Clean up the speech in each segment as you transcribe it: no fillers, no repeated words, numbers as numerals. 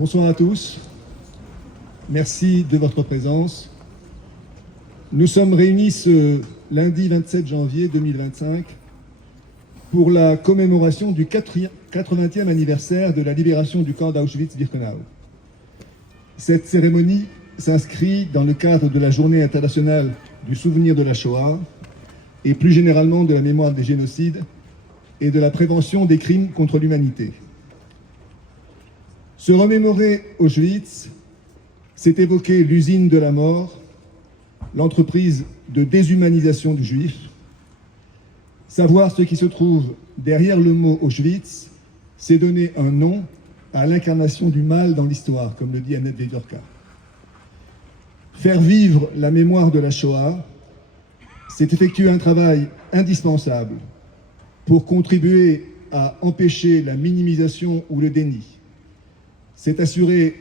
Bonsoir à tous. Merci de votre présence. Nous sommes réunis ce lundi 27 janvier 2025 pour la commémoration du 80e anniversaire de la libération du camp d'Auschwitz-Birkenau. Cette cérémonie s'inscrit dans le cadre de la Journée internationale du souvenir de la Shoah et plus généralement de la mémoire des génocides et de la prévention des crimes contre l'humanité. Se remémorer Auschwitz, c'est évoquer l'usine de la mort, l'entreprise de déshumanisation du juif. Savoir ce qui se trouve derrière le mot Auschwitz, c'est donner un nom à l'incarnation du mal dans l'histoire, comme le dit Annette Vedorka. Faire vivre la mémoire de la Shoah, c'est effectuer un travail indispensable pour contribuer à empêcher la minimisation ou le déni. C'est assurer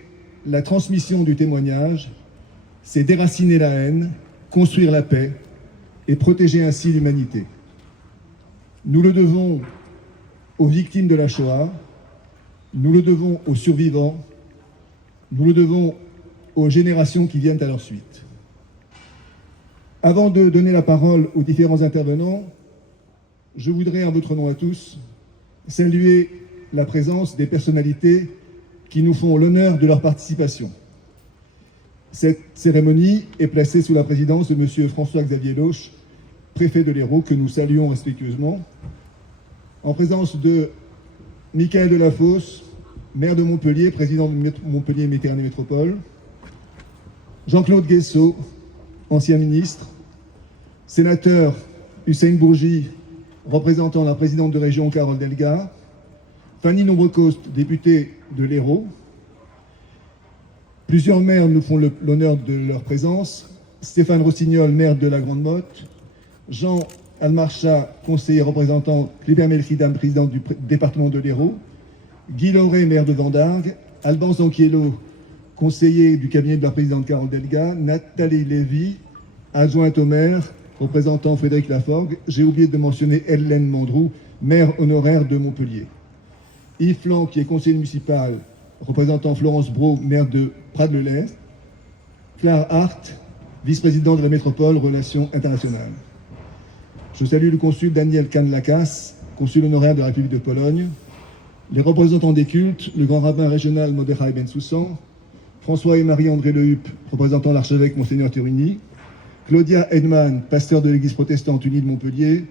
la transmission du témoignage, c'est déraciner la haine, construire la paix et protéger ainsi l'humanité. Nous le devons aux victimes de la Shoah, nous le devons aux survivants, nous le devons aux générations qui viennent à leur suite. Avant de donner la parole aux différents intervenants, je voudrais, en votre nom à tous, saluer la présence des personnalités qui nous font l'honneur de leur participation. Cette cérémonie est placée sous la présidence de M. François-Xavier Loche, préfet de l'Hérault, que nous saluons respectueusement, en présence de Michael Delafosse, maire de Montpellier, président de Montpellier Méditerranée Métropole, Jean-Claude Guessot, ancien ministre, sénateur Hussein Bourgi, représentant la présidente de région Carole Delga, Fanny Nombrecoste, députée de l'Hérault. Plusieurs maires nous font l'honneur de leur présence. Stéphane Rossignol, maire de la Grande Motte. Jean Almarcha, conseiller représentant Kléber Melchidam, président du département de l'Hérault. Guy Lauré, maire de Vendargues. Alban Zanchiello, conseiller du cabinet de la présidente Carole Delga. Nathalie Lévy, adjointe au maire, représentant Frédéric Laforgue. J'ai oublié de mentionner Hélène Mandrou, maire honoraire de Montpellier. Yves Flan, qui est conseiller municipal, représentant Florence Brault, maire de Prades-le-Lez. Claire Hart, vice-président de la métropole, relations internationales. Je salue le consul Daniel Kahn-Lacasse, consul honoraire de la République de Pologne. Les représentants des cultes, le grand rabbin régional Mordechai Ben Soussan, François et Marie-André Lehup, représentant l'archevêque Monseigneur Turini, Claudia Edman, pasteur de l'église protestante unie de Montpellier,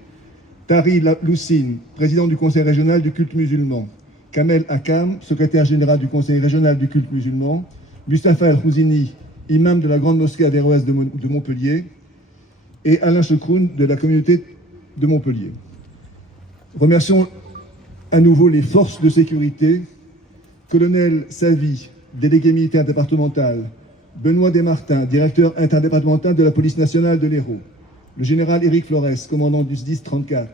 Tari Loussine, président du conseil régional du culte musulman, Kamel Akam, secrétaire général du conseil régional du culte musulman, Mustapha El-Khouzini, imam de la grande mosquée avéroise de Montpellier, et Alain Chekroun de la communauté de Montpellier. Remercions à nouveau les forces de sécurité, colonel Savy, délégué militaire départemental, Benoît Desmartins, directeur interdépartemental de la police nationale de l'Hérault, le général Éric Flores, commandant du SDIS 34,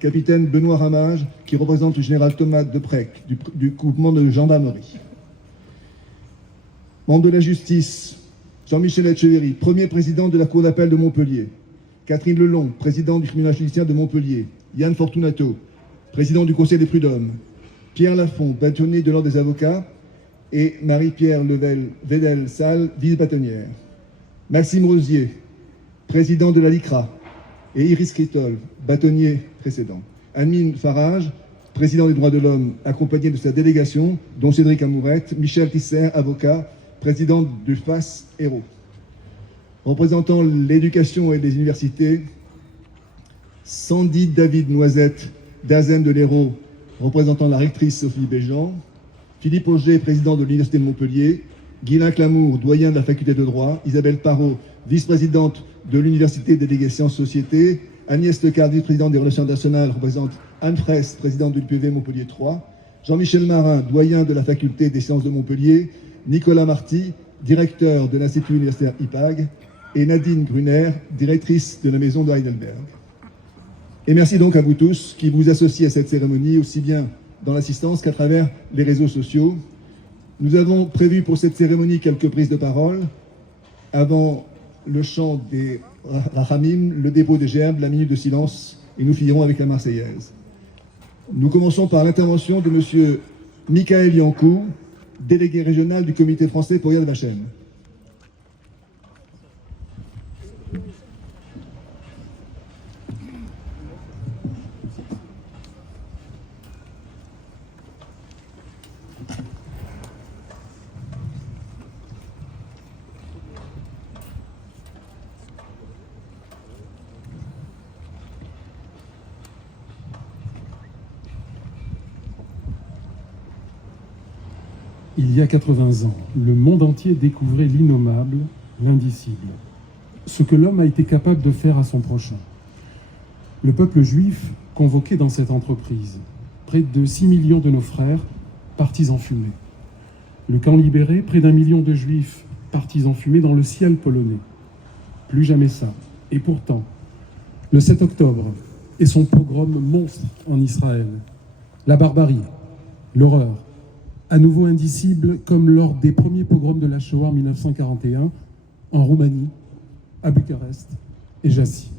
capitaine Benoît Ramage, qui représente le général Thomas Deprec, du groupement de gendarmerie. Membre de la justice, Jean-Michel Etcheverry, premier président de la Cour d'appel de Montpellier. Catherine Lelong, président du tribunal judiciaire de Montpellier. Yann Fortunato, président du Conseil des prud'hommes. Pierre Lafont, bâtonnier de l'Ordre des avocats. Et Marie-Pierre Vedel-Salle, vice-bâtonnière. Maxime Rosier, président de la LICRA. Et Iris Kritol, bâtonnier précédent. Amine Farage, président des droits de l'homme, accompagné de sa délégation, dont Cédric Amourette, Michel Tisser, avocat, président du FAS Hérault. Représentant l'éducation et les universités, Sandy David Noisette, d'Azen de l'Hérault, représentant la rectrice Sophie Béjean, Philippe Auger, président de l'Université de Montpellier, Guylain Clamour, doyen de la faculté de droit, Isabelle Parot, vice-présidente de l'Université des Sciences Sociétés, Agnès Lecard, vice-présidente des Relations internationales, représente Anne Fraisse, présidente de l'UPV Montpellier 3, Jean-Michel Marin, doyen de la faculté des sciences de Montpellier, Nicolas Marty, directeur de l'Institut universitaire IPAG, et Nadine Gruner, directrice de la maison de Heidelberg. Et merci donc à vous tous qui vous associez à cette cérémonie, aussi bien dans l'assistance qu'à travers les réseaux sociaux. Nous avons prévu pour cette cérémonie quelques prises de parole avant le chant des Rachamim, le dépôt des gerbes, la minute de silence, et nous finirons avec la Marseillaise. Nous commençons par l'intervention de M. Michael Yankou, délégué régional du comité français pour Yad Vashem. Il y a 80 ans, le monde entier découvrait l'innommable, l'indicible, ce que l'homme a été capable de faire à son prochain. Le peuple juif convoqué dans cette entreprise, près de 6 millions de nos frères partis en fumée. Le camp libéré, près d'1 million de juifs partis en fumée dans le ciel polonais. Plus jamais ça. Et pourtant, le 7 octobre et son pogrom monstre en Israël, la barbarie, l'horreur, à nouveau indicible comme lors des premiers pogroms de la Shoah en 1941, en Roumanie, à Bucarest et Jassy.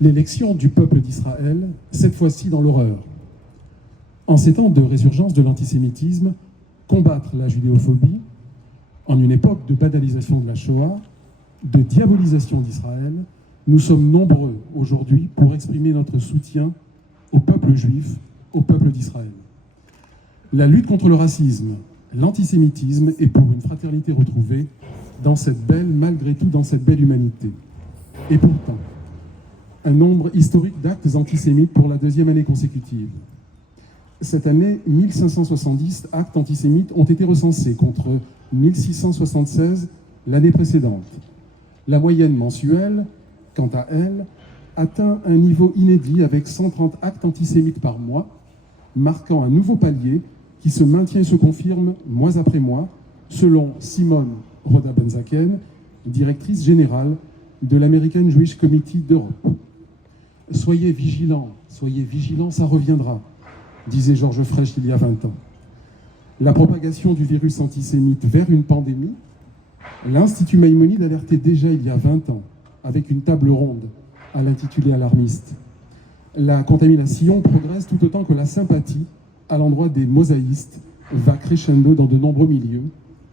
L'élection du peuple d'Israël, cette fois-ci dans l'horreur. En ces temps de résurgence de l'antisémitisme, combattre la judéophobie, en une époque de banalisation de la Shoah, de diabolisation d'Israël, nous sommes nombreux aujourd'hui pour exprimer notre soutien au peuple juif, au peuple d'Israël. La lutte contre le racisme, l'antisémitisme et pour une fraternité retrouvée dans cette belle, malgré tout, dans cette belle humanité. Et pourtant, un nombre historique d'actes antisémites pour la 2e année consécutive. Cette année, 1570 actes antisémites ont été recensés contre 1676 l'année précédente. La moyenne mensuelle, quant à elle, atteint un niveau inédit avec 130 actes antisémites par mois, marquant un nouveau palier qui se maintient et se confirme mois après mois, selon Simone Roda-Benzaken, directrice générale de l'American Jewish Committee d'Europe. Soyez vigilants, ça reviendra, disait Georges Frêche il y a 20 ans. La propagation du virus antisémite vers une pandémie, l'Institut Maïmonide alertait déjà il y a 20 ans, avec une table ronde à l'intitulé alarmiste. La contamination progresse tout autant que la sympathie à l'endroit des mosaïstes va crescendo dans de nombreux milieux,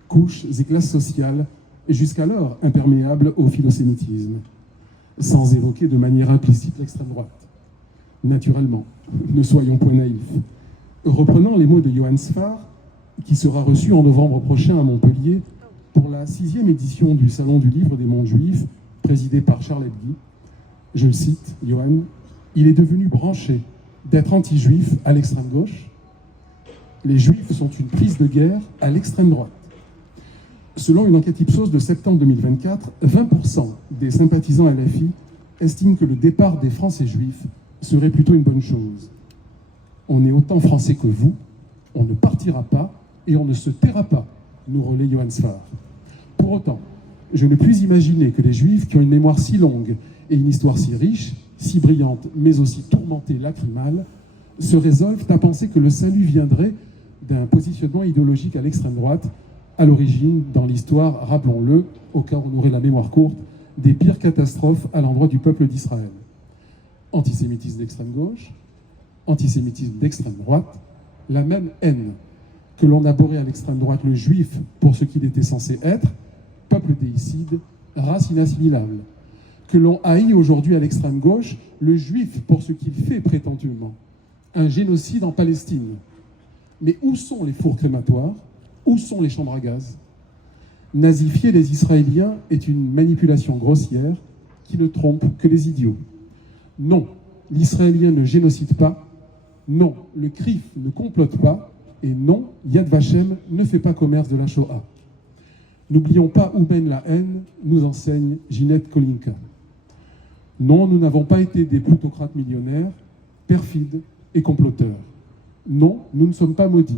couches et classes sociales, jusqu'alors imperméables au philosémitisme, sans évoquer de manière implicite l'extrême droite. Naturellement, ne soyons point naïfs. Reprenant les mots de Johann Sfar, qui sera reçu en novembre prochain à Montpellier pour la 6e édition du Salon du Livre des Mondes Juifs, présidé par Charles Hebdi, je le cite, Johann, « Il est devenu branché d'être anti-juif à l'extrême gauche. Les juifs sont une prise de guerre à l'extrême droite. » Selon une enquête Ipsos de septembre 2024, 20% des sympathisants LFI estiment que le départ des Français juifs serait plutôt une bonne chose. On est autant français que vous, on ne partira pas et on ne se taira pas, nous relaie Johann Sfar. Pour autant, je ne puis imaginer que les juifs qui ont une mémoire si longue et une histoire si riche, si brillante, mais aussi tourmentée, lacrymale, se résolvent à penser que le salut viendrait d'un positionnement idéologique à l'extrême droite, à l'origine, dans l'histoire, rappelons-le, au cas où on aurait la mémoire courte, des pires catastrophes à l'endroit du peuple d'Israël. Antisémitisme d'extrême gauche, antisémitisme d'extrême droite, la même haine que l'on abhorrait à l'extrême droite le juif pour ce qu'il était censé être, peuple déicide, race inassimilable, que l'on haït aujourd'hui à l'extrême gauche le juif pour ce qu'il fait prétendument, un génocide en Palestine. Mais où sont les fours crématoires? Où sont les chambres à gaz? Nazifier les Israéliens est une manipulation grossière qui ne trompe que les idiots. Non, l'Israélien ne génocide pas. Non, le CRIF ne complote pas. Et non, Yad Vashem ne fait pas commerce de la Shoah. N'oublions pas où mène la haine, nous enseigne Ginette Kolinka. Non, nous n'avons pas été des plutocrates millionnaires, perfides et comploteurs. Non, nous ne sommes pas maudits.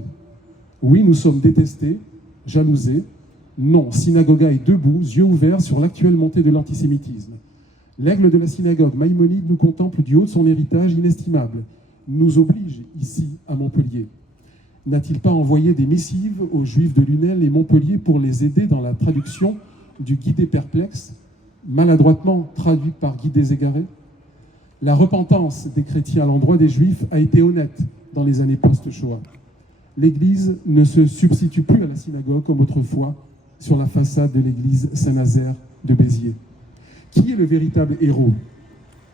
Oui, nous sommes détestés, jalousés. Non, Synagoga est debout, yeux ouverts sur l'actuelle montée de l'antisémitisme. L'aigle de la synagogue Maïmonide nous contemple du haut de son héritage inestimable, nous oblige ici à Montpellier. N'a-t-il pas envoyé des missives aux Juifs de Lunel et Montpellier pour les aider dans la traduction du Guidé perplexe, maladroitement traduit par Guidés égarés? La repentance des chrétiens à l'endroit des Juifs a été honnête dans les années post-Shoah. l'église ne se substitue plus à la synagogue comme autrefois sur la façade de l'église Saint-Nazaire de Béziers. Qui est le véritable héros?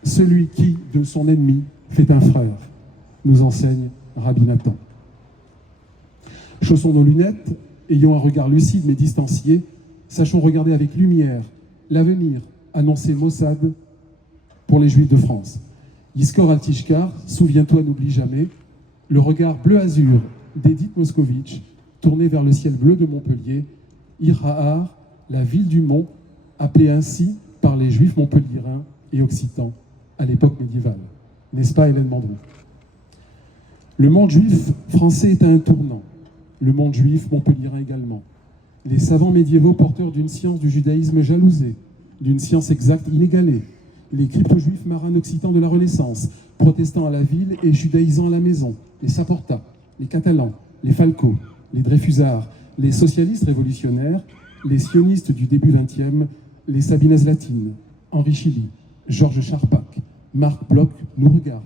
Celui qui, de son ennemi, fait un frère, nous enseigne Rabbi Nathan. Chaussons nos lunettes, ayons un regard lucide mais distancié, sachons regarder avec lumière l'avenir annoncé Mossad pour les Juifs de France. Yizkor al Tishkar, souviens-toi, n'oublie jamais, le regard bleu-azur d'Edith Moscovitch tourné vers le ciel bleu de Montpellier, Irhahar, la ville du Mont, appelée ainsi par les Juifs montpelliérains et occitans à l'époque médiévale. N'est-ce pas, Hélène Mandrou? Le monde juif français est à un tournant. Le monde juif montpelliérain également. Les savants médiévaux porteurs d'une science du judaïsme jalousée, d'une science exacte inégalée, les crypto-juifs marins occitans de la Renaissance, protestants à la ville et judaïsants à la maison, les Saporta, les Catalans, les Falco, les Dreyfusards, les socialistes révolutionnaires, les sionistes du début XXe, les Sabines latines, Henri Chili, Georges Charpak, Marc Bloch nous regardent.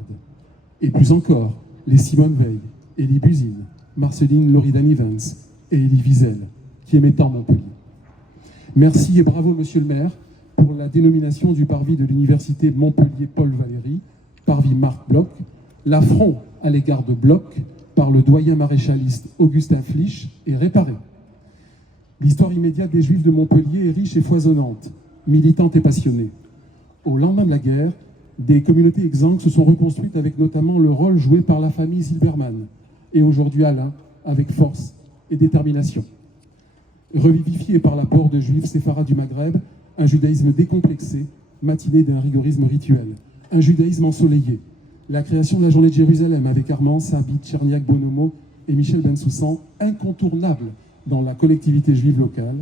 Et plus encore, les Simone Veil, Élie Buzine, Marceline Loridani-Vance et Élie Wiesel, qui aimaient tant Montpellier. Merci et bravo, monsieur le maire, pour la dénomination du parvis de l'université Montpellier Paul Valéry, parvis Marc Bloch, l'affront à l'égard de Bloch par le doyen maréchaliste Augustin Flich est réparé. L'histoire immédiate des Juifs de Montpellier est riche et foisonnante, militante et passionnée. Au lendemain de la guerre, des communautés exsangues se sont reconstruites avec notamment le rôle joué par la famille Zilberman et aujourd'hui Alain avec force et détermination. Revivifié par l'apport de Juifs séfarades du Maghreb, un judaïsme décomplexé, matiné d'un rigorisme rituel, un judaïsme ensoleillé, la création de la journée de Jérusalem avec Armand, Sabit, Tcherniak, Bonomo et Michel Bensoussan, incontournable dans la collectivité juive locale,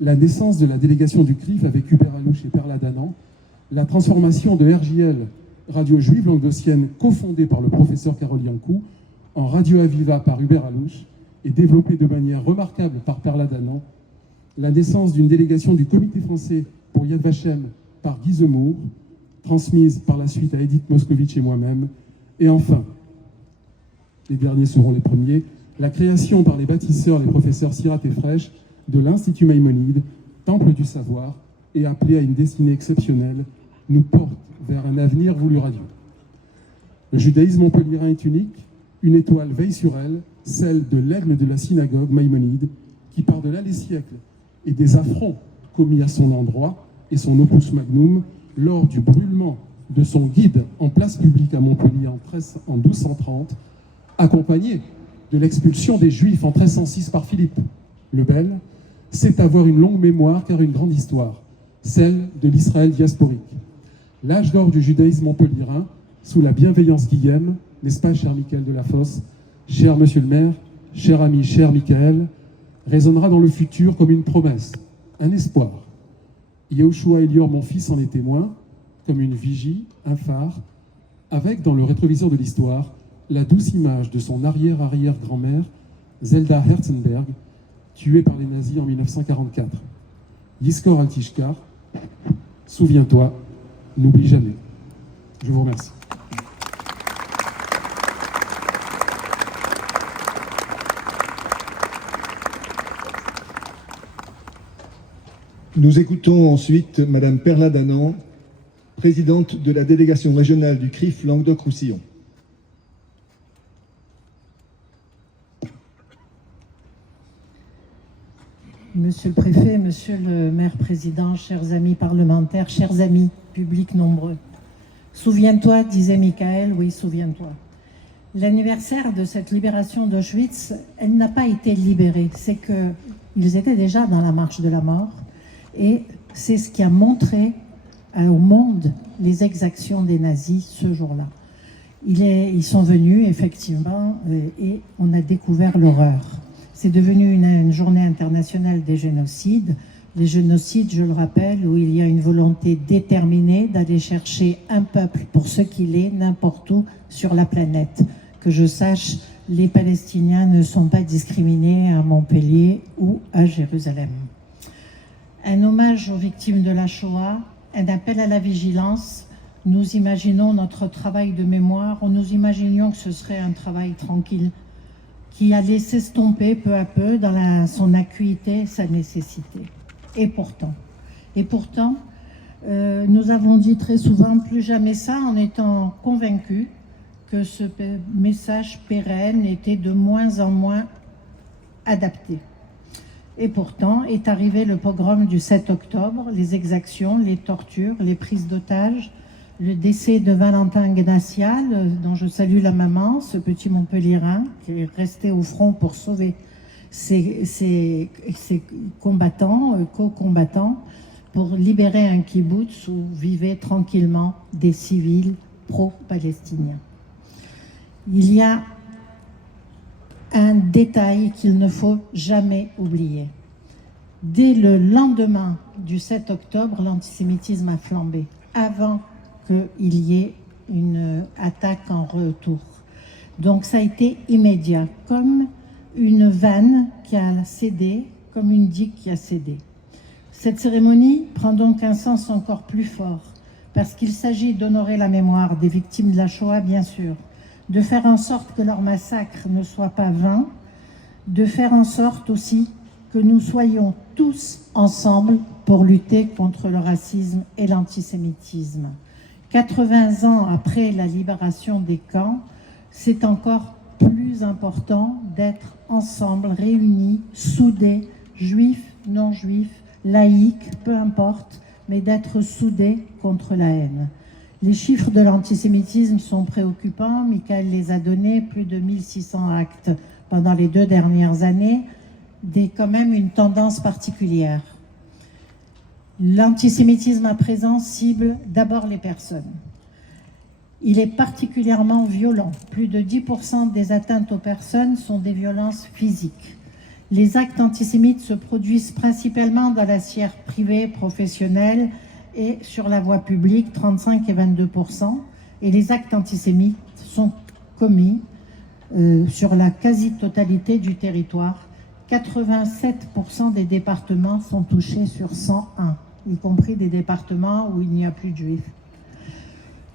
la naissance de la délégation du CRIF avec Hubert Alouche et Perla Danan, la transformation de RJL, radio juive languedocienne cofondée par le professeur Carole Yankou, en Radio Aviva par Hubert Alouche et développée de manière remarquable par Perla Danan, la naissance d'une délégation du Comité français pour Yad Vashem par Guy Zemmour, transmise par la suite à Edith Moscovitch et moi-même, et enfin, les derniers seront les premiers, la création par les bâtisseurs, les professeurs Sirat et Fresh, de l'Institut Maïmonide, temple du savoir, et appelé à une destinée exceptionnelle, nous porte vers un avenir voulu radieux. Le judaïsme montpelliérain est unique, une étoile veille sur elle, celle de l'aigle de la synagogue Maïmonide, qui par-delà les siècles et des affronts commis à son endroit et son opus magnum lors du brûlement de son guide en place publique à Montpellier en 1230, accompagné de l'expulsion des Juifs en 1306 par Philippe le Bel, c'est avoir une longue mémoire car une grande histoire, celle de l'Israël diasporique. L'âge d'or du judaïsme montpelliérain, sous la bienveillance Guillaume, n'est-ce pas, cher Michael Delafosse, cher monsieur le maire, cher ami, cher Michael, résonnera dans le futur comme une promesse, un espoir. Yehoshua Elior, mon fils, en est témoin, comme une vigie, un phare, avec, dans le rétroviseur de l'histoire, la douce image de son arrière-arrière-grand-mère, Zelda Herzenberg, tuée par les nazis en 1944. Yizkor al Tishkar, souviens-toi, n'oublie jamais. Je vous remercie. Nous écoutons ensuite Madame Perla Danan, présidente de la délégation régionale du CRIF Languedoc-Roussillon. Monsieur le préfet, monsieur le maire-président, chers amis parlementaires, chers amis publics nombreux. Souviens-toi, disait Michael, oui, souviens-toi. L'anniversaire de cette libération d'Auschwitz, elle n'a pas été libérée. C'est qu'ils étaient déjà dans la marche de la mort. Et c'est ce qui a montré au monde les exactions des nazis ce jour-là. Ils sont venus, effectivement, et on a découvert l'horreur. C'est devenu une journée internationale des génocides. Les génocides, je le rappelle, où il y a une volonté déterminée d'aller chercher un peuple pour ce qu'il est, n'importe où sur la planète. Que je sache, les Palestiniens ne sont pas discriminés à Montpellier ou à Jérusalem. Un hommage aux victimes de la Shoah, un appel à la vigilance. Nous imaginons notre travail de mémoire, nous imaginions que ce serait un travail tranquille. qui allait s'estomper peu à peu dans son acuité, sa nécessité. Et pourtant, nous avons dit très souvent plus jamais ça, en étant convaincus que ce message pérenne était de moins en moins adapté. Et pourtant est arrivé le pogrom du 7 octobre, les exactions, les tortures, les prises d'otages, le décès de Valentin Gnacial, dont je salue la maman, ce petit Montpellierin qui est resté au front pour sauver ses combattants, co-combattants, pour libérer un kibboutz où vivaient tranquillement des civils pro-palestiniens. Il y a un détail qu'il ne faut jamais oublier. Dès le lendemain du 7 octobre, l'antisémitisme a flambé, avant qu'il y ait une attaque en retour. Donc ça a été immédiat, comme une vanne qui a cédé, comme une digue qui a cédé. Cette cérémonie prend donc un sens encore plus fort, parce qu'il s'agit d'honorer la mémoire des victimes de la Shoah, bien sûr, de faire en sorte que leur massacre ne soit pas vain, de faire en sorte aussi que nous soyons tous ensemble pour lutter contre le racisme et l'antisémitisme. 80 ans après la libération des camps, c'est encore plus important d'être ensemble, réunis, soudés, juifs, non-juifs, laïcs, peu importe, mais d'être soudés contre la haine. Les chiffres de l'antisémitisme sont préoccupants. Michael les a donnés, plus de 1600 actes pendant les 2 dernières années, quand même une tendance particulière. L'antisémitisme à présent cible d'abord les personnes. Il est particulièrement violent. Plus de 10% des atteintes aux personnes sont des violences physiques. Les actes antisémites se produisent principalement dans la sphère privée, professionnelle et sur la voie publique, 35 et 22%. Et les actes antisémites sont commis sur la quasi-totalité du territoire. 87% des départements sont touchés sur 101, y compris des départements où il n'y a plus de juifs.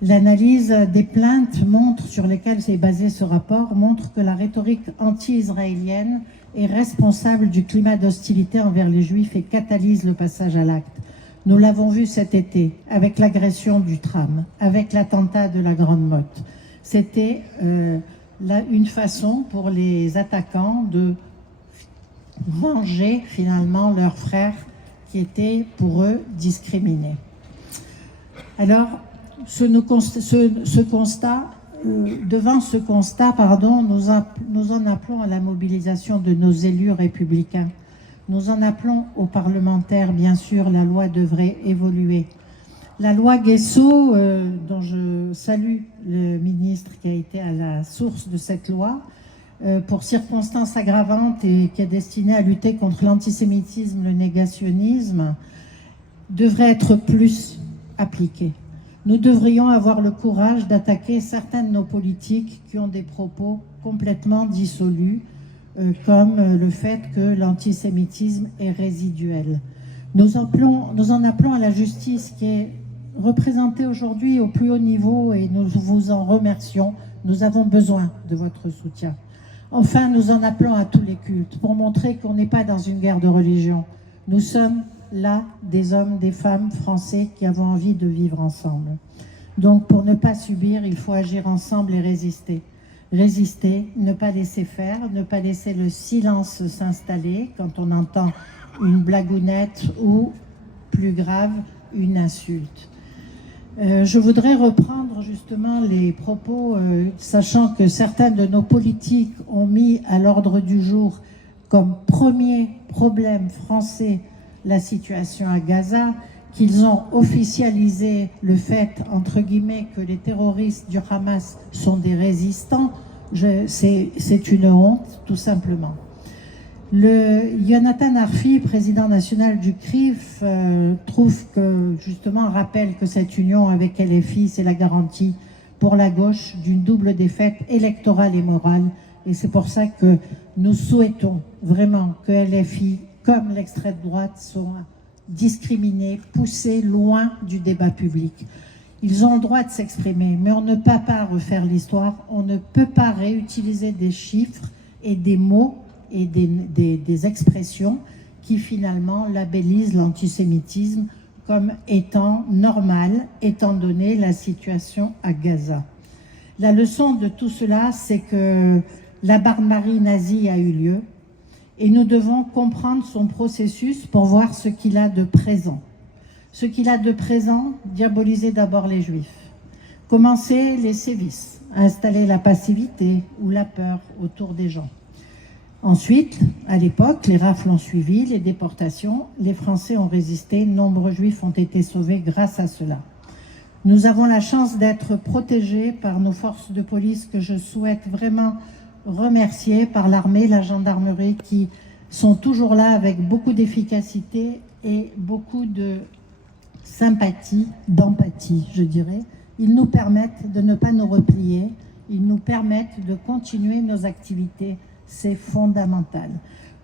L'analyse des plaintes sur lesquelles s'est basé ce rapport montre que la rhétorique anti-israélienne est responsable du climat d'hostilité envers les juifs et catalyse le passage à l'acte. Nous l'avons vu cet été avec l'agression du tram, avec l'attentat de la Grande Motte. C'était une façon pour les attaquants de venger finalement leurs frères qui étaient pour eux discriminés. Alors, devant ce constat, nous en appelons à la mobilisation de nos élus républicains. Nous en appelons aux parlementaires, bien sûr, la loi devrait évoluer. La loi Guessot, dont je salue le ministre qui a été à la source de cette loi, pour circonstances aggravantes et qui est destinée à lutter contre l'antisémitisme, le négationnisme, devrait être plus appliquée. Nous devrions avoir le courage d'attaquer certains de nos politiques qui ont des propos complètement dissolus, comme le fait que l'antisémitisme est résiduel. Nous en appelons à la justice qui est représentée aujourd'hui au plus haut niveau et nous vous en remercions. Nous avons besoin de votre soutien. Enfin, nous en appelons à tous les cultes pour montrer qu'on n'est pas dans une guerre de religion. Nous sommes là des hommes, des femmes français qui avons envie de vivre ensemble. Donc, pour ne pas subir, il faut agir ensemble et résister. Résister, ne pas laisser faire, ne pas laisser le silence s'installer quand on entend une blagounette ou, plus grave, une insulte. Je voudrais reprendre justement les propos, sachant que certains de nos politiques ont mis à l'ordre du jour comme premier problème français la situation à Gaza, qu'ils ont officialisé le fait, entre guillemets, que les terroristes du Hamas sont des résistants. C'est une honte, tout simplement. Yonatan Arfi, président national du CRIF, trouve que, justement, rappelle que cette union avec LFI, c'est la garantie pour la gauche d'une double défaite électorale et morale. Et c'est pour ça que nous souhaitons vraiment que LFI, comme l'extrême droite, soient discriminés, poussés loin du débat public. Ils ont le droit de s'exprimer, mais on ne peut pas refaire l'histoire, on ne peut pas réutiliser des chiffres et des mots et des expressions qui finalement labellisent l'antisémitisme comme étant normal, étant donné la situation à Gaza. La leçon de tout cela, c'est que la barbarie nazie a eu lieu et nous devons comprendre son processus pour voir ce qu'il a de présent. Ce qu'il a de présent, diaboliser d'abord les Juifs, commencer les sévices, installer la passivité ou la peur autour des gens. Ensuite, à l'époque, les rafles ont suivi, les déportations, les Français ont résisté, nombreux Juifs ont été sauvés grâce à cela. Nous avons la chance d'être protégés par nos forces de police que je souhaite vraiment remercier, par l'armée, la gendarmerie, qui sont toujours là avec beaucoup d'efficacité et beaucoup de sympathie, d'empathie, je dirais. Ils nous permettent de ne pas nous replier, ils nous permettent de continuer nos activités. C'est fondamental.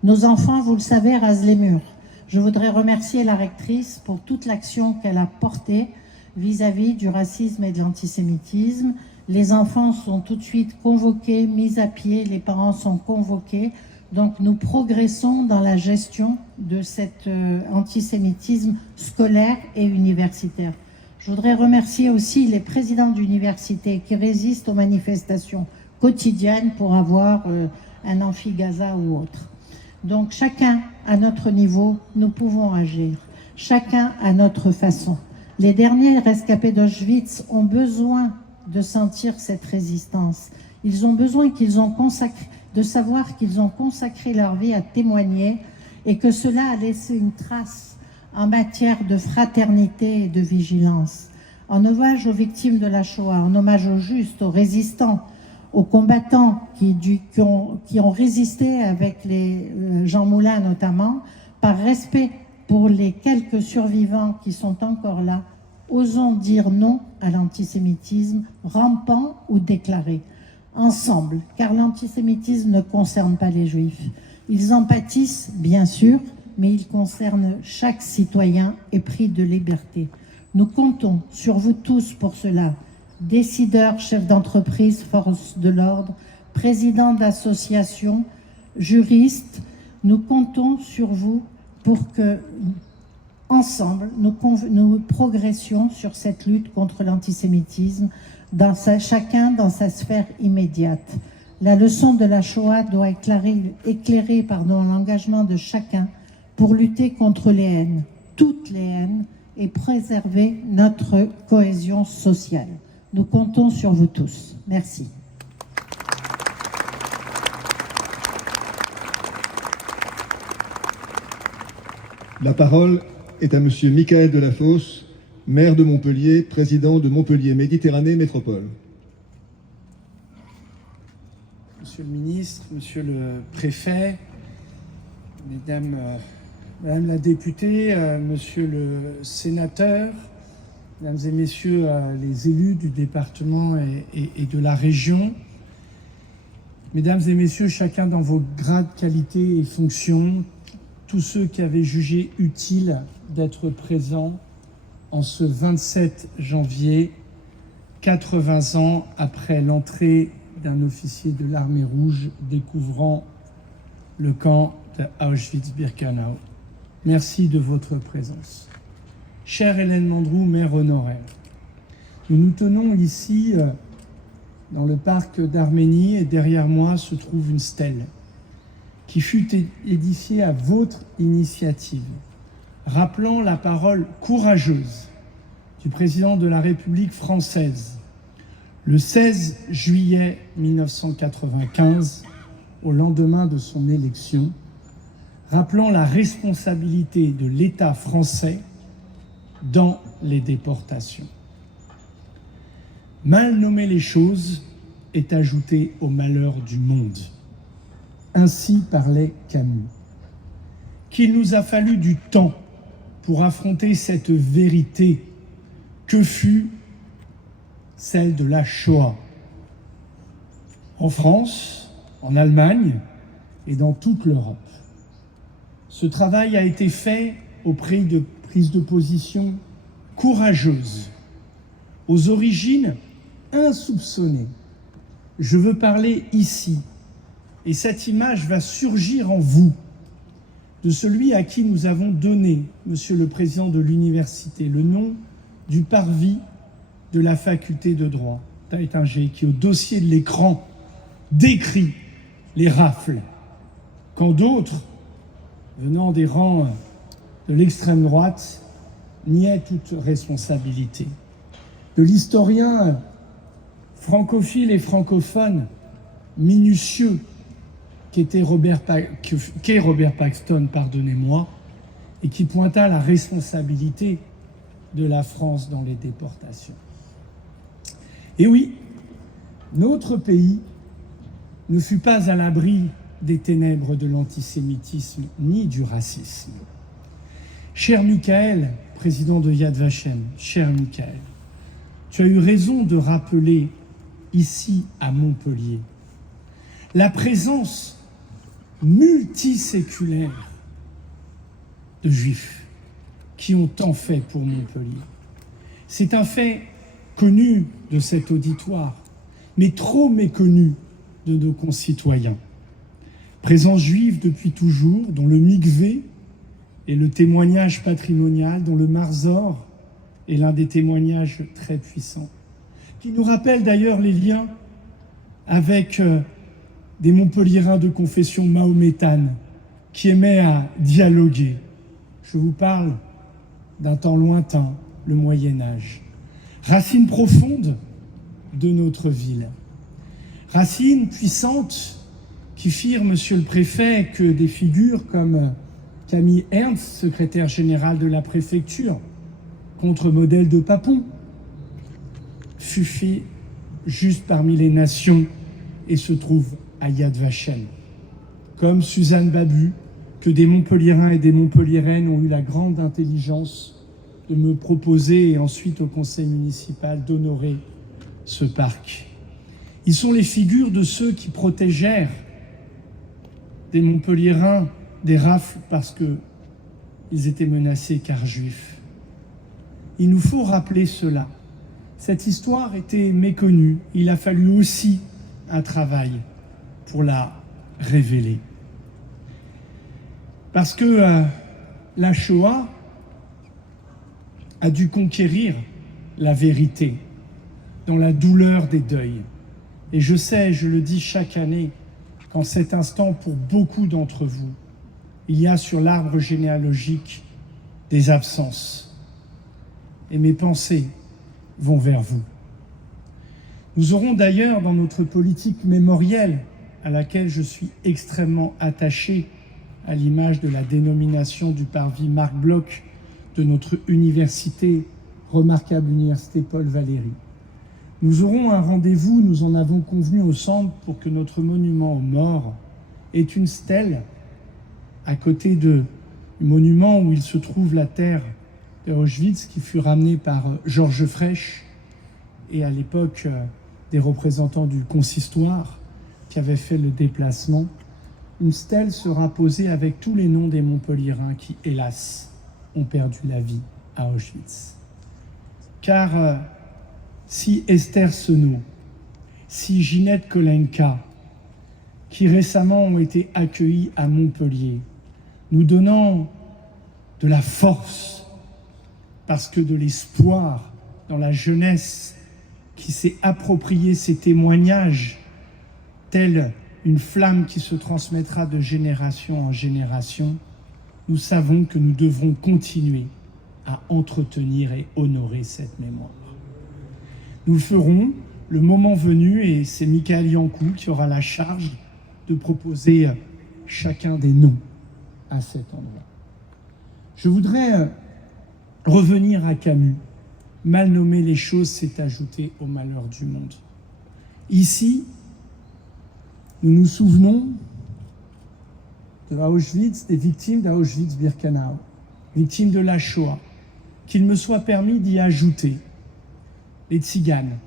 Nos enfants, vous le savez, rasent les murs. Je voudrais remercier la rectrice pour toute l'action qu'elle a portée vis-à-vis du racisme et de l'antisémitisme. Les enfants sont tout de suite convoqués, mis à pied, les parents sont convoqués. Donc nous progressons dans la gestion de cet antisémitisme scolaire et universitaire. Je voudrais remercier aussi les présidents d'université qui résistent aux manifestations quotidiennes pour avoir un amphi Gaza ou autre. Donc chacun à notre niveau, nous pouvons agir, chacun à notre façon. Les derniers rescapés d'Auschwitz ont besoin de sentir cette résistance. Ils ont besoin de savoir qu'ils ont consacré leur vie à témoigner et que cela a laissé une trace en matière de fraternité et de vigilance. En hommage aux victimes de la Shoah, en hommage aux justes, aux résistants, aux combattants qui ont résisté avec les Jean Moulin notamment, par respect pour les quelques survivants qui sont encore là, osons dire non à l'antisémitisme, rampant ou déclaré, ensemble, car l'antisémitisme ne concerne pas les Juifs. Ils en pâtissent, bien sûr, mais il concerne chaque citoyen épris de liberté. Nous comptons sur vous tous pour cela. Décideurs, chefs d'entreprise, forces de l'ordre, présidents d'associations, juristes, nous comptons sur vous pour que, ensemble, nous progressions sur cette lutte contre l'antisémitisme, chacun dans sa sphère immédiate. La leçon de la Shoah doit éclairer l'engagement de chacun pour lutter contre les haines, toutes les haines, et préserver notre cohésion sociale. Nous comptons sur vous tous. Merci. La parole est à Monsieur Michael Delafosse, maire de Montpellier, président de Montpellier Méditerranée Métropole. Monsieur le ministre, monsieur le préfet, Madame la députée, monsieur le sénateur, mesdames et messieurs les élus du département et de la région, mesdames et messieurs, chacun dans vos grades, qualités et fonctions, tous ceux qui avaient jugé utile d'être présents en ce 27 janvier, 80 ans après l'entrée d'un officier de l'armée rouge découvrant le camp de Auschwitz-Birkenau. Merci de votre présence. Chère Hélène Mandrou, maire honoraire, nous nous tenons ici dans le parc d'Arménie et derrière moi se trouve une stèle qui fut édifiée à votre initiative, rappelant la parole courageuse du président de la République française le 16 juillet 1995, au lendemain de son élection, rappelant la responsabilité de l'État français dans les déportations. Mal nommer les choses est ajouter au malheur du monde. Ainsi parlait Camus. Qu'il nous a fallu du temps pour affronter cette vérité que fut celle de la Shoah. En France, en Allemagne et dans toute l'Europe. Ce travail a été fait auprès de prises de position courageuses, aux origines insoupçonnées. Je veux parler ici Et cette image va surgir en vous, de celui à qui nous avons donné, Monsieur le Président de l'Université, le nom du parvis de la faculté de droit, Taïtinger, qui au dossier de l'écran décrit les rafles, quand d'autres, venant des rangs de l'extrême droite, niaient toute responsabilité. De l'historien francophile et francophone minutieux qu'est Robert Paxton, pardonnez-moi, et qui pointa la responsabilité de la France dans les déportations. Et oui, notre pays ne fut pas à l'abri des ténèbres de l'antisémitisme ni du racisme. Cher Michael, président de Yad Vashem, cher Michael, tu as eu raison de rappeler ici à Montpellier la présence multiséculaire de Juifs qui ont tant fait pour Montpellier. C'est un fait connu de cet auditoire, mais trop méconnu de nos concitoyens. Présence juive depuis toujours, dont le mikvé est le témoignage patrimonial, dont le Marzor est l'un des témoignages très puissants, qui nous rappelle d'ailleurs les liens avec des Montpelliérains de confession mahométane qui aimaient à dialoguer. Je vous parle d'un temps lointain, le Moyen-Âge. Racines profondes de notre ville. Racines puissantes qui firent, Monsieur le Préfet, que des figures comme Camille Ernst, secrétaire général de la préfecture, contre-modèle de Papon, fut fait juste parmi les nations et se trouve à Yad Vashem. Comme Suzanne Babu, que des Montpelliérains et des Montpelliéraines ont eu la grande intelligence de me proposer et ensuite au conseil municipal d'honorer ce parc. Ils sont les figures de ceux qui protégèrent des Montpelliérains des rafles parce qu'ils étaient menacés car juifs. Il nous faut rappeler cela. Cette histoire était méconnue. Il a fallu aussi un travail pour la révéler. Parce que la Shoah a dû conquérir la vérité dans la douleur des deuils. Et je sais, je le dis chaque année, qu'en cet instant, pour beaucoup d'entre vous, il y a sur l'arbre généalogique des absences. Et mes pensées vont vers vous. Nous aurons d'ailleurs dans notre politique mémorielle, à laquelle je suis extrêmement attaché, à l'image de la dénomination du parvis Marc Bloch de notre université, remarquable université Paul Valéry. Nous aurons un rendez-vous, nous en avons convenu au centre pour que notre monument aux morts ait une stèle à côté du monument où il se trouve la terre d'Auschwitz qui fut ramenée par Georges Frêche et à l'époque des représentants du consistoire qui avaient fait le déplacement. Une stèle sera posée avec tous les noms des Montpelliérains qui, hélas, ont perdu la vie à Auschwitz. Car si Esther Senot, si Ginette Kolenka, qui récemment ont été accueillis à Montpellier, nous donnant de la force, parce que de l'espoir dans la jeunesse qui s'est approprié ces témoignages, telle une flamme qui se transmettra de génération en génération, nous savons que nous devrons continuer à entretenir et honorer cette mémoire. Nous le ferons le moment venu et c'est Michael Yankou qui aura la charge de proposer chacun des noms à cet endroit. Je voudrais revenir à Camus. Mal nommer les choses, c'est ajouter au malheur du monde. Ici, nous nous souvenons de Auschwitz, des victimes d'Auschwitz-Birkenau, victimes de la Shoah. Qu'il me soit permis d'y ajouter les Tziganes,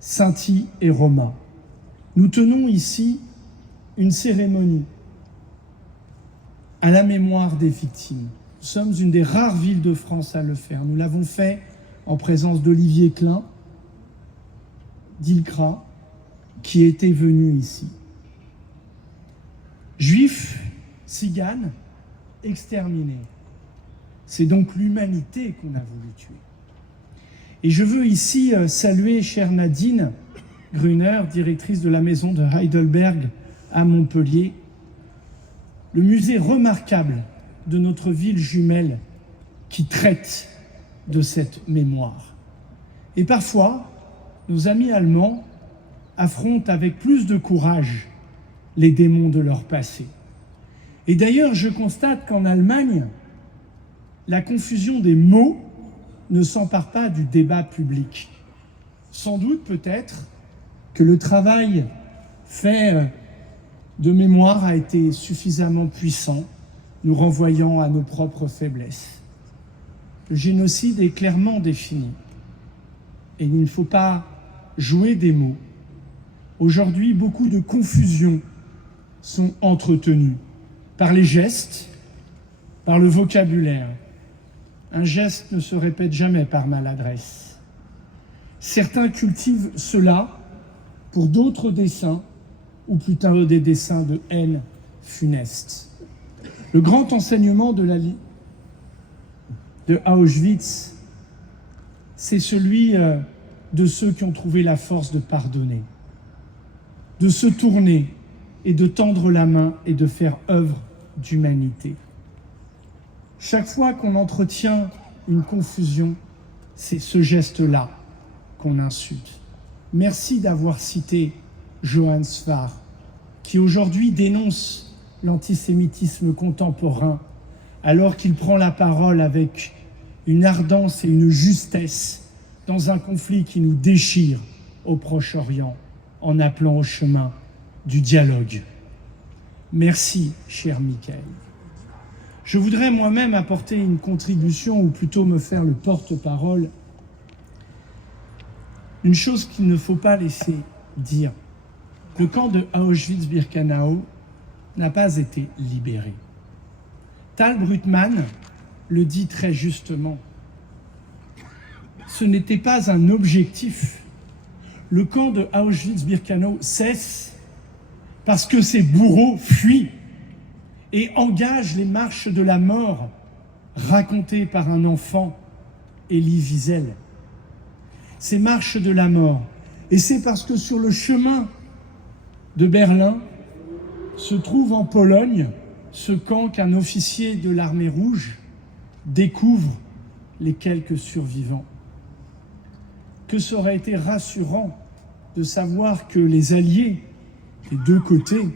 Sinti et Roma. Nous tenons ici une cérémonie à la mémoire des victimes. Nous sommes une des rares villes de France à le faire. Nous l'avons fait en présence d'Olivier Klein, d'Ilkra, qui était venu ici. Juifs, tziganes, exterminés. C'est donc l'humanité qu'on a voulu tuer. Et je veux ici saluer chère Nadine Gruner, directrice de la maison de Heidelberg à Montpellier, le musée remarquable de notre ville jumelle qui traite de cette mémoire. Et parfois, nos amis allemands affrontent avec plus de courage les démons de leur passé. Et d'ailleurs, je constate qu'en Allemagne, la confusion des mots ne s'empare pas du débat public. Sans doute, peut-être, que le travail fait de mémoire a été suffisamment puissant, nous renvoyant à nos propres faiblesses. Le génocide est clairement défini. Et il ne faut pas jouer des mots. Aujourd'hui, beaucoup de confusions sont entretenues par les gestes, par le vocabulaire. Un geste ne se répète jamais par maladresse. Certains cultivent cela pour d'autres desseins, ou plutôt des desseins de haine funeste. Le grand enseignement de Auschwitz, c'est celui de ceux qui ont trouvé la force de pardonner, de se tourner et de tendre la main et de faire œuvre d'humanité. Chaque fois qu'on entretient une confusion, c'est ce geste-là qu'on insulte. Merci d'avoir cité Johann Sfar, qui aujourd'hui dénonce l'antisémitisme contemporain, alors qu'il prend la parole avec une ardence et une justesse dans un conflit qui nous déchire au Proche-Orient, en appelant au chemin du dialogue. Merci, cher Michael. Je voudrais moi-même apporter une contribution, ou plutôt me faire le porte-parole. Une chose qu'il ne faut pas laisser dire. Le camp de Auschwitz-Birkenau n'a pas été libéré. Tal Brutmann le dit très justement. Ce n'était pas un objectif. Le camp de Auschwitz-Birkenau cesse parce que ses bourreaux fuient et engagent les marches de la mort racontées par un enfant, Elie Wiesel. Ces marches de la mort. Et c'est parce que sur le chemin de Berlin se trouve en Pologne ce camp qu'un officier de l'armée rouge découvre les quelques survivants. Que ça aurait été rassurant de savoir que les Alliés, des deux côtés,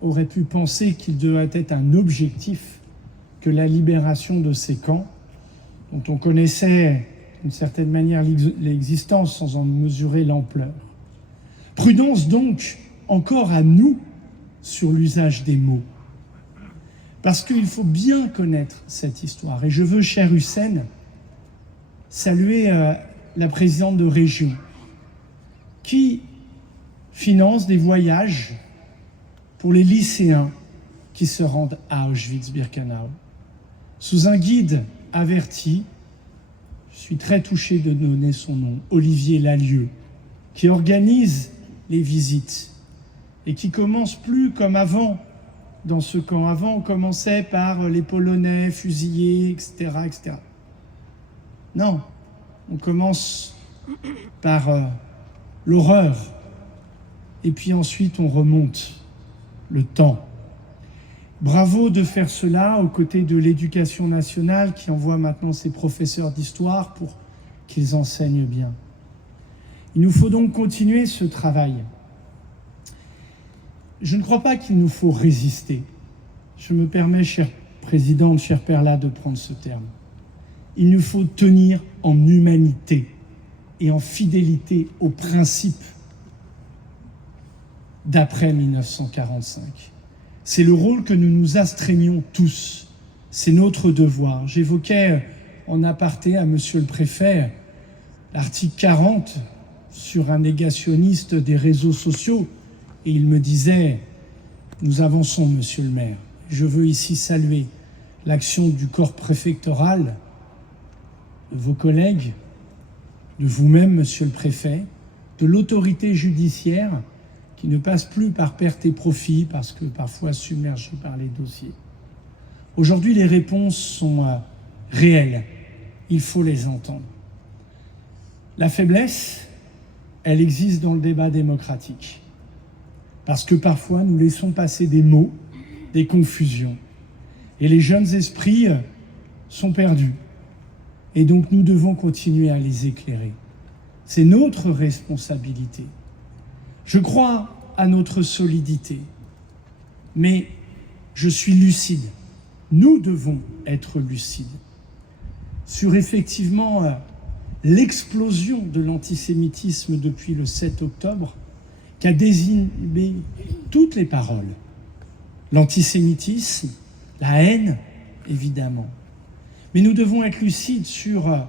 auraient pu penser qu'il devait être un objectif que la libération de ces camps, dont on connaissait d'une certaine manière l'existence sans en mesurer l'ampleur. Prudence donc, encore à nous, sur l'usage des mots. Parce qu'il faut bien connaître cette histoire. Et je veux, cher Hussein, saluer la présidente de région qui finance des voyages pour les lycéens qui se rendent à Auschwitz-Birkenau. Sous un guide averti, je suis très touché de donner son nom, Olivier Lalieu, qui organise les visites et qui commence plus comme avant dans ce camp. Avant, on commençait par les Polonais fusillés, etc., etc. Non, on commence par l'horreur et puis ensuite on remonte le temps. Bravo de faire cela aux côtés de l'Éducation nationale qui envoie maintenant ses professeurs d'histoire pour qu'ils enseignent bien. Il nous faut donc continuer ce travail. Je ne crois pas qu'il nous faut résister. Je me permets, chère présidente, chère Perla, de prendre ce terme. Il nous faut tenir en humanité et en fidélité aux principes d'après 1945. C'est le rôle que nous nous astreignons tous. C'est notre devoir. J'évoquais en aparté à monsieur le préfet l'article 40 sur un négationniste des réseaux sociaux et il me disait « Nous avançons, monsieur le maire. Je veux ici saluer l'action du corps préfectoral, de vos collègues, de vous-même, monsieur le préfet, de l'autorité judiciaire qui ne passent plus par perte et profit, parce que parfois submergés par les dossiers. Aujourd'hui, les réponses sont réelles. Il faut les entendre. La faiblesse, elle existe dans le débat démocratique. Parce que parfois, nous laissons passer des mots, des confusions. Et les jeunes esprits sont perdus. Et donc, nous devons continuer à les éclairer. C'est notre responsabilité. Je crois à notre solidité, mais je suis lucide. Nous devons être lucides sur effectivement l'explosion de l'antisémitisme depuis le 7 octobre qui a désinhibé toutes les paroles. L'antisémitisme, la haine, évidemment. Mais nous devons être lucides sur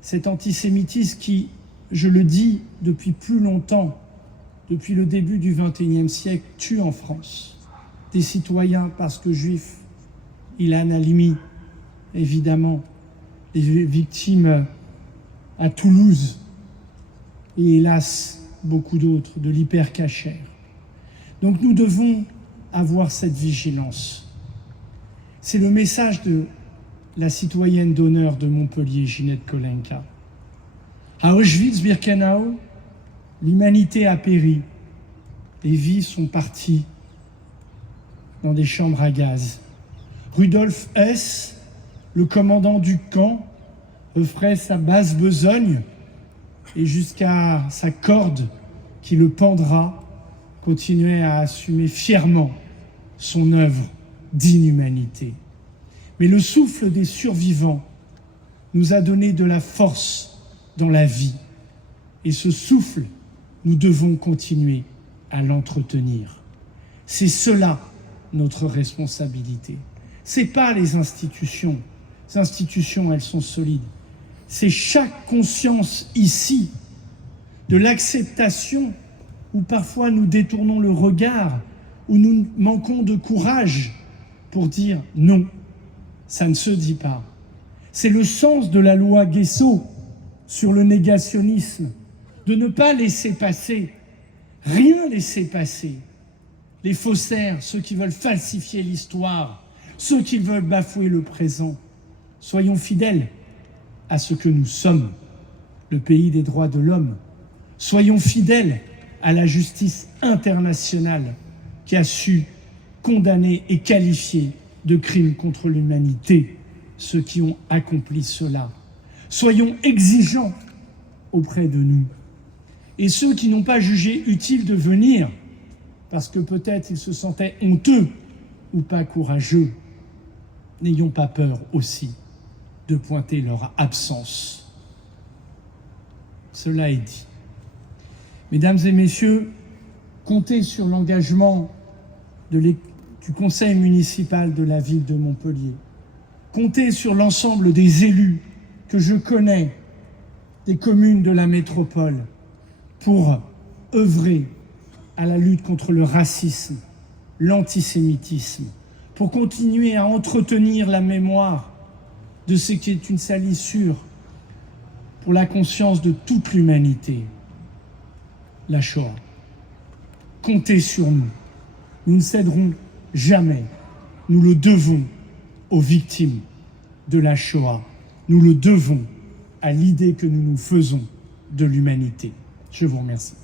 cet antisémitisme qui, je le dis depuis plus longtemps, depuis le début du XXIe siècle, tue en France des citoyens parce que juifs. Ilan Halimi, évidemment, les victimes à Toulouse et hélas beaucoup d'autres de l'hypercachère. Donc nous devons avoir cette vigilance. C'est le message de la citoyenne d'honneur de Montpellier, Ginette Kolenka. À Auschwitz-Birkenau, l'humanité a péri. Les vies sont parties dans des chambres à gaz. Rudolf Hess, le commandant du camp, offrait sa basse besogne et jusqu'à sa corde qui le pendra, continuait à assumer fièrement son œuvre d'inhumanité. Mais le souffle des survivants nous a donné de la force dans la vie. Et ce souffle, nous devons continuer à l'entretenir. C'est cela notre responsabilité. Ce n'est pas les institutions. Les institutions, elles sont solides. C'est chaque conscience ici de l'acceptation où parfois nous détournons le regard, où nous manquons de courage pour dire non, ça ne se dit pas. C'est le sens de la loi Guessot sur le négationnisme, de ne pas laisser passer, rien laisser passer. Les faussaires, ceux qui veulent falsifier l'histoire, ceux qui veulent bafouer le présent. Soyons fidèles à ce que nous sommes, le pays des droits de l'homme. Soyons fidèles à la justice internationale qui a su condamner et qualifier de crimes contre l'humanité ceux qui ont accompli cela. Soyons exigeants auprès de nous. Et ceux qui n'ont pas jugé utile de venir, parce que peut-être ils se sentaient honteux ou pas courageux, n'ayons pas peur aussi de pointer leur absence. Cela est dit. Mesdames et messieurs, comptez sur l'engagement du conseil municipal de la ville de Montpellier. Comptez sur l'ensemble des élus que je connais, des communes de la métropole, pour œuvrer à la lutte contre le racisme, l'antisémitisme, pour continuer à entretenir la mémoire de ce qui est une salissure pour la conscience de toute l'humanité, la Shoah. Comptez sur nous. Nous ne céderons jamais. Nous le devons aux victimes de la Shoah. Nous le devons à l'idée que nous nous faisons de l'humanité. Je vous remercie.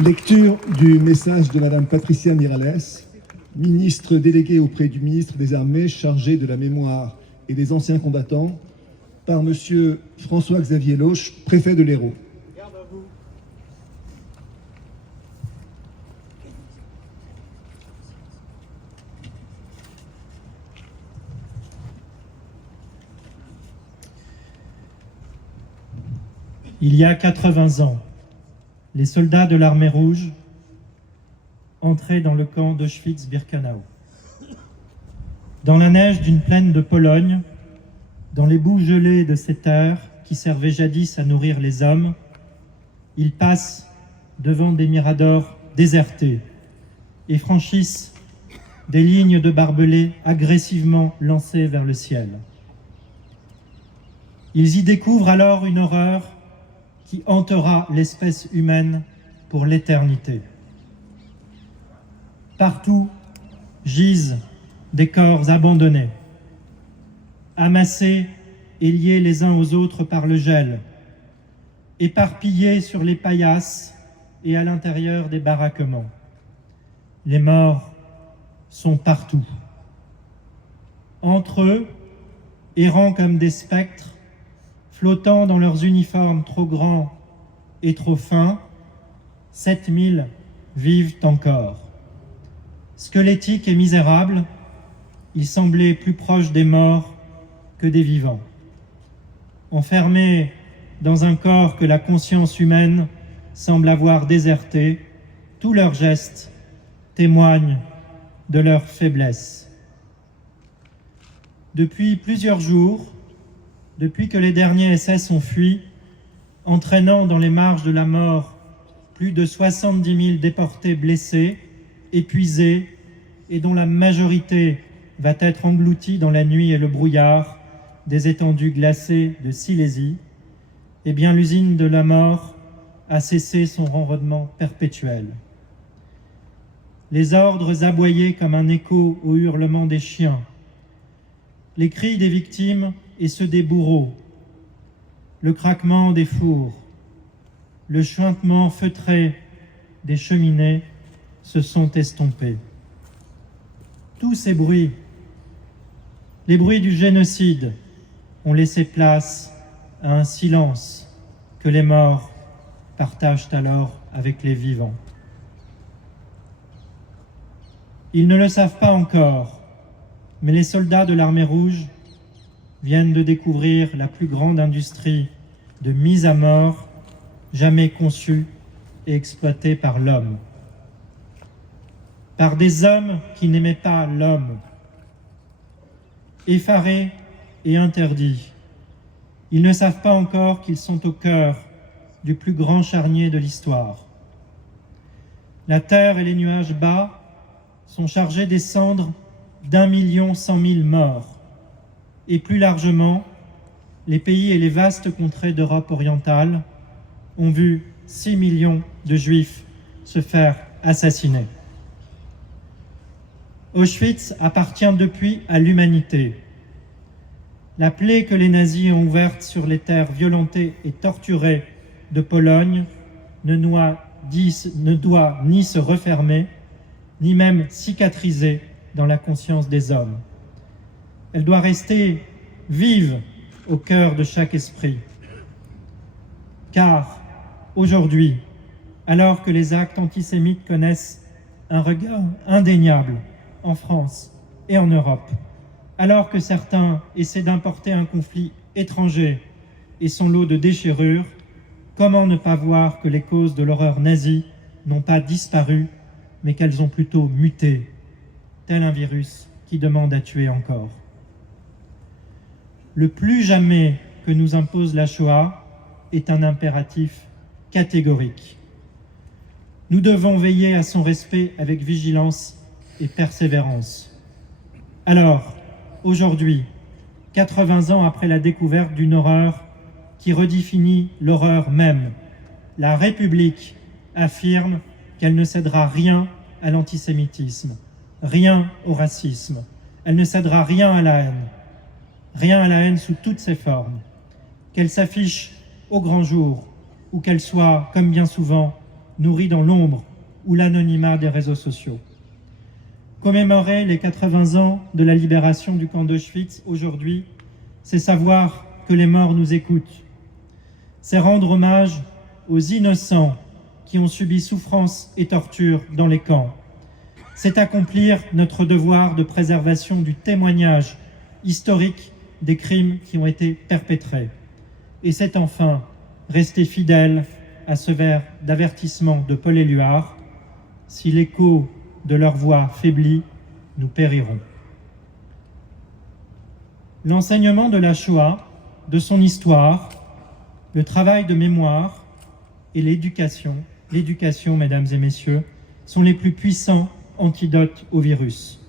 Lecture du message de Madame Patricia Miralles, ministre déléguée auprès du ministre des Armées chargé de la mémoire et des anciens combattants, par Monsieur François-Xavier Loche, préfet de l'Hérault. Il y a 80 ans, les soldats de l'armée rouge entraient dans le camp d'Auschwitz-Birkenau. Dans la neige d'une plaine de Pologne, dans les boues gelées de ces terres qui servaient jadis à nourrir les hommes, ils passent devant des miradors désertés et franchissent des lignes de barbelés agressivement lancées vers le ciel. Ils y découvrent alors une horreur qui hantera l'espèce humaine pour l'éternité. Partout gisent des corps abandonnés, amassés et liés les uns aux autres par le gel, éparpillés sur les paillasses et à l'intérieur des baraquements. Les morts sont partout. Entre eux, errant comme des spectres, flottant dans leurs uniformes trop grands et trop fins, 7000 vivent encore. Squelettiques et misérables, ils semblaient plus proches des morts que des vivants. Enfermés dans un corps que la conscience humaine semble avoir déserté, tous leurs gestes témoignent de leur faiblesse. Depuis plusieurs jours, depuis que les derniers SS ont fui, entraînant dans les marges de la mort plus de 70 000 déportés blessés, épuisés, et dont la majorité va être engloutie dans la nuit et le brouillard des étendues glacées de Silésie, eh bien l'usine de la mort a cessé son ronronnement perpétuel. Les ordres aboyaient comme un écho au hurlement des chiens, les cris des victimes et ceux des bourreaux, le craquement des fours, le chuintement feutré des cheminées se sont estompés. Tous ces bruits, les bruits du génocide, ont laissé place à un silence que les morts partagent alors avec les vivants. Ils ne le savent pas encore, mais les soldats de l'Armée rouge viennent de découvrir la plus grande industrie de mise à mort jamais conçue et exploitée par l'homme. Par des hommes qui n'aimaient pas l'homme. Effarés et interdits, ils ne savent pas encore qu'ils sont au cœur du plus grand charnier de l'histoire. La terre et les nuages bas sont chargés des cendres d'1 100 000 morts. Et plus largement, les pays et les vastes contrées d'Europe orientale ont vu 6 millions de Juifs se faire assassiner. Auschwitz appartient depuis à l'humanité. La plaie que les nazis ont ouverte sur les terres violentées et torturées de Pologne ne doit ni se refermer, ni même cicatriser dans la conscience des hommes. Elle doit rester vive au cœur de chaque esprit. Car aujourd'hui, alors que les actes antisémites connaissent un regain indéniable en France et en Europe, alors que certains essaient d'importer un conflit étranger et son lot de déchirures, comment ne pas voir que les causes de l'horreur nazie n'ont pas disparu, mais qu'elles ont plutôt muté, tel un virus qui demande à tuer encore. Le plus jamais que nous impose la Shoah est un impératif catégorique. Nous devons veiller à son respect avec vigilance et persévérance. Alors, aujourd'hui, 80 ans après la découverte d'une horreur qui redéfinit l'horreur même, la République affirme qu'elle ne cédera rien à l'antisémitisme, rien au racisme, elle ne cédera rien à la haine sous toutes ses formes, qu'elle s'affiche au grand jour ou qu'elle soit, comme bien souvent, nourrie dans l'ombre ou l'anonymat des réseaux sociaux. Commémorer les 80 ans de la libération du camp d'Auschwitz aujourd'hui, c'est savoir que les morts nous écoutent. C'est rendre hommage aux innocents qui ont subi souffrance et torture dans les camps. C'est accomplir notre devoir de préservation du témoignage historique des crimes qui ont été perpétrés. Et c'est enfin rester fidèle à ce vers d'avertissement de Paul Éluard, si l'écho de leur voix faiblit, nous périrons. L'enseignement de la Shoah, de son histoire, le travail de mémoire et l'éducation, mesdames et messieurs, sont les plus puissants antidotes au virus.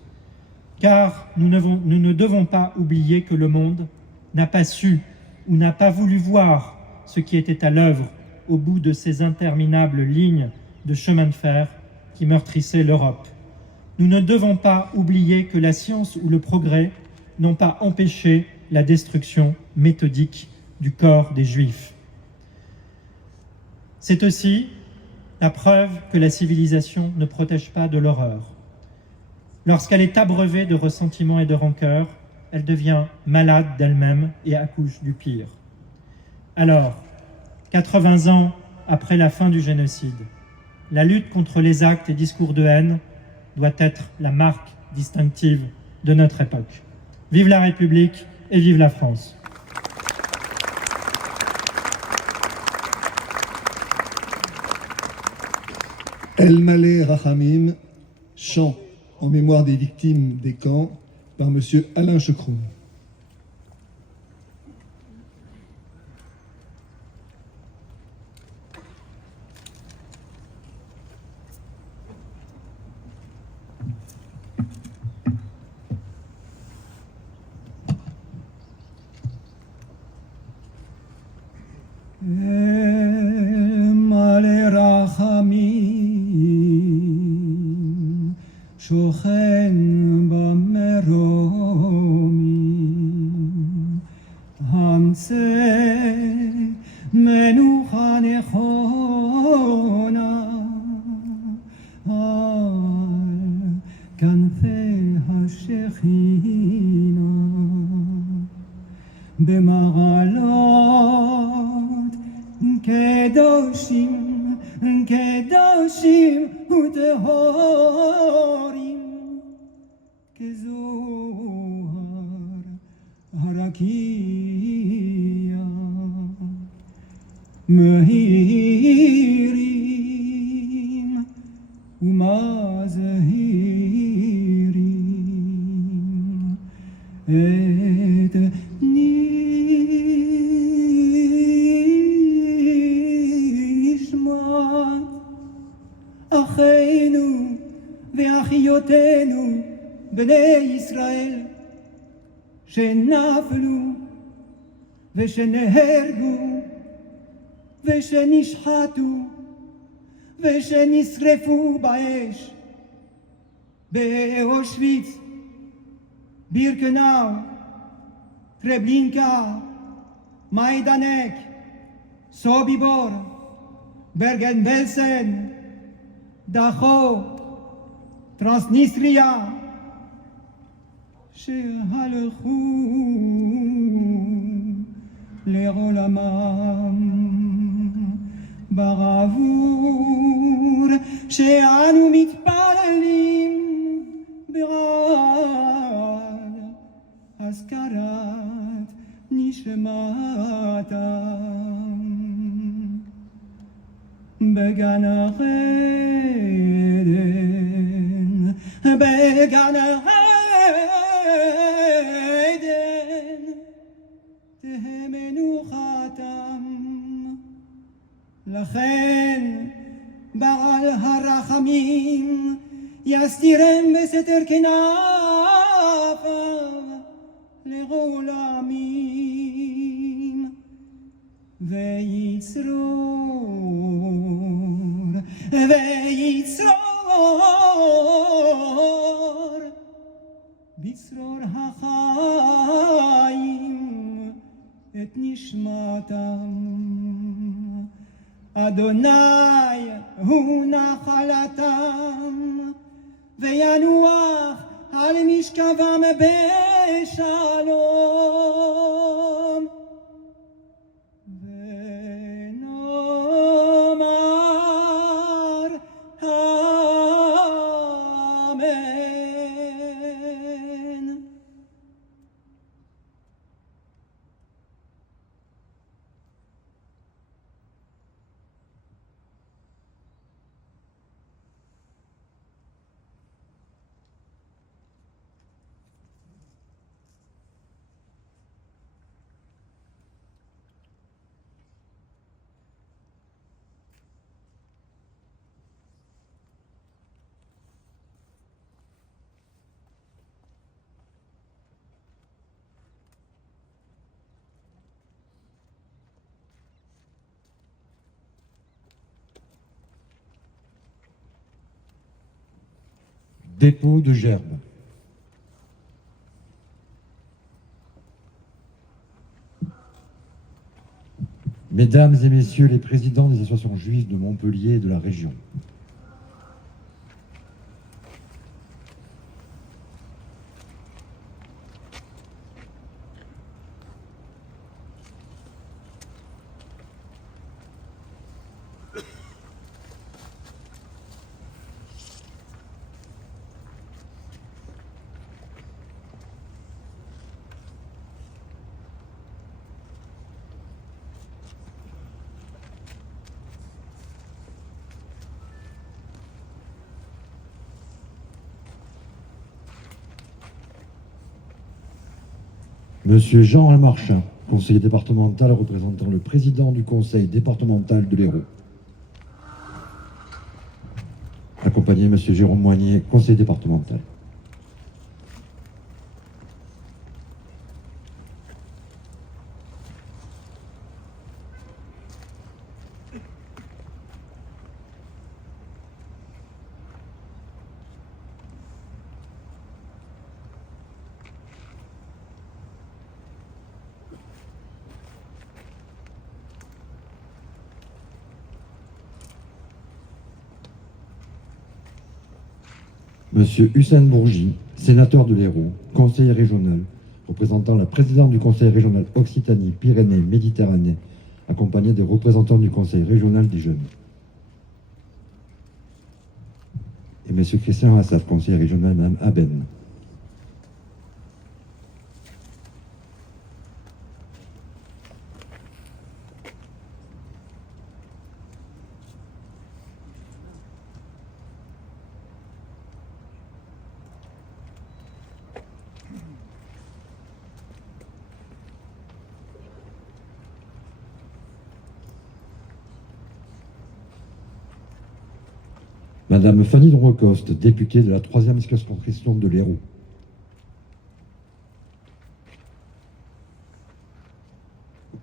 Car nous ne devons pas oublier que le monde n'a pas su ou n'a pas voulu voir ce qui était à l'œuvre au bout de ces interminables lignes de chemin de fer qui meurtrissaient l'Europe. Nous ne devons pas oublier que la science ou le progrès n'ont pas empêché la destruction méthodique du corps des Juifs. C'est aussi la preuve que la civilisation ne protège pas de l'horreur. Lorsqu'elle est abreuvée de ressentiments et de rancœur, elle devient malade d'elle-même et accouche du pire. Alors, 80 ans après la fin du génocide, la lutte contre les actes et discours de haine doit être la marque distinctive de notre époque. Vive la République et vive la France! El Malé Rachamim, chant en mémoire des victimes des camps par M. Alain Checroun. מלא רחמים, שוכן במרומים, המצא מנוחה נכונה על כנפי השכינה, במעלות קדושים, קדושים וטהורים, כזוהר הרקיע, מהירים ומזהירים את אחינו ואחיותינו בני ישראל שנפלו ושנהרגו ושנשחטו ושנשרפו באש באושוויץ, בירקנאו, טרבלינקה, מיידנק, סוביבור, ברגן בלסן, דחו, טרנסניסטריה, שהלכו לעולמם בעבור שאנו מתפללים בעד הזכרת נשמתם בגן עדן, בגן עדן תהא מנוחתם. לכן בעל הרחמים יסתירם בסתר כנפיו לעולמים, ויצרור בצרור החיים את נשמתם. אדוני הוא נחלתם, וינוח על משכבם בשלום. ונאמר אמן. dépôt de gerbes. Mesdames et messieurs les présidents des associations juives de Montpellier et de la région, Monsieur Jean Almarchin, conseiller départemental représentant le président du conseil départemental de l'Hérault. Accompagné de Monsieur Jérôme Moignet, conseiller départemental. Monsieur Hussein Bourgi, sénateur de l'Hérault, conseiller régional, représentant la présidente du conseil régional Occitanie, Pyrénées, Méditerranée, accompagné des représentants du conseil régional des jeunes. Et monsieur Christian Assaf, conseiller régional, madame Aben. Madame Fanny Drocoste, députée de la 3e circonscription de l'Hérault.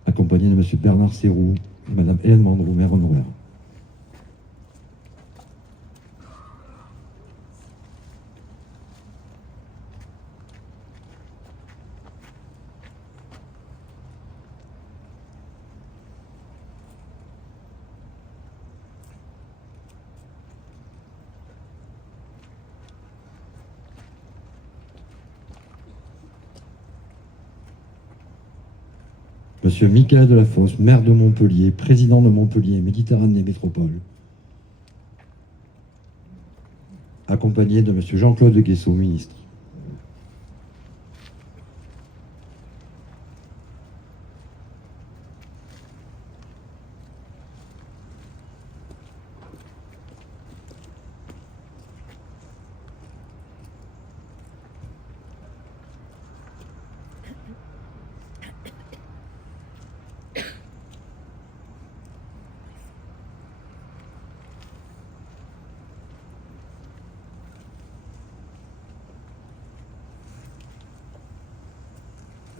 Accompagnée de Monsieur Bernard Serroux et Madame Hélène Mandrou, maire honoraire. Monsieur Michael Delafosse, maire de Montpellier, président de Montpellier Méditerranée Métropole, accompagné de Monsieur Jean-Claude Guessot, ministre.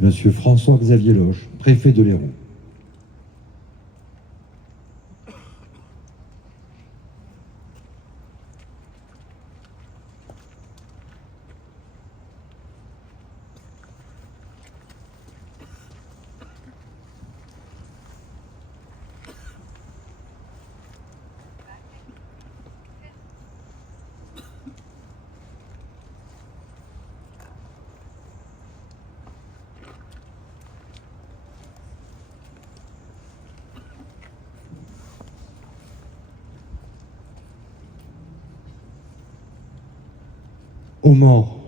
Monsieur François-Xavier Loche, préfet de l'Hérault. Aux morts,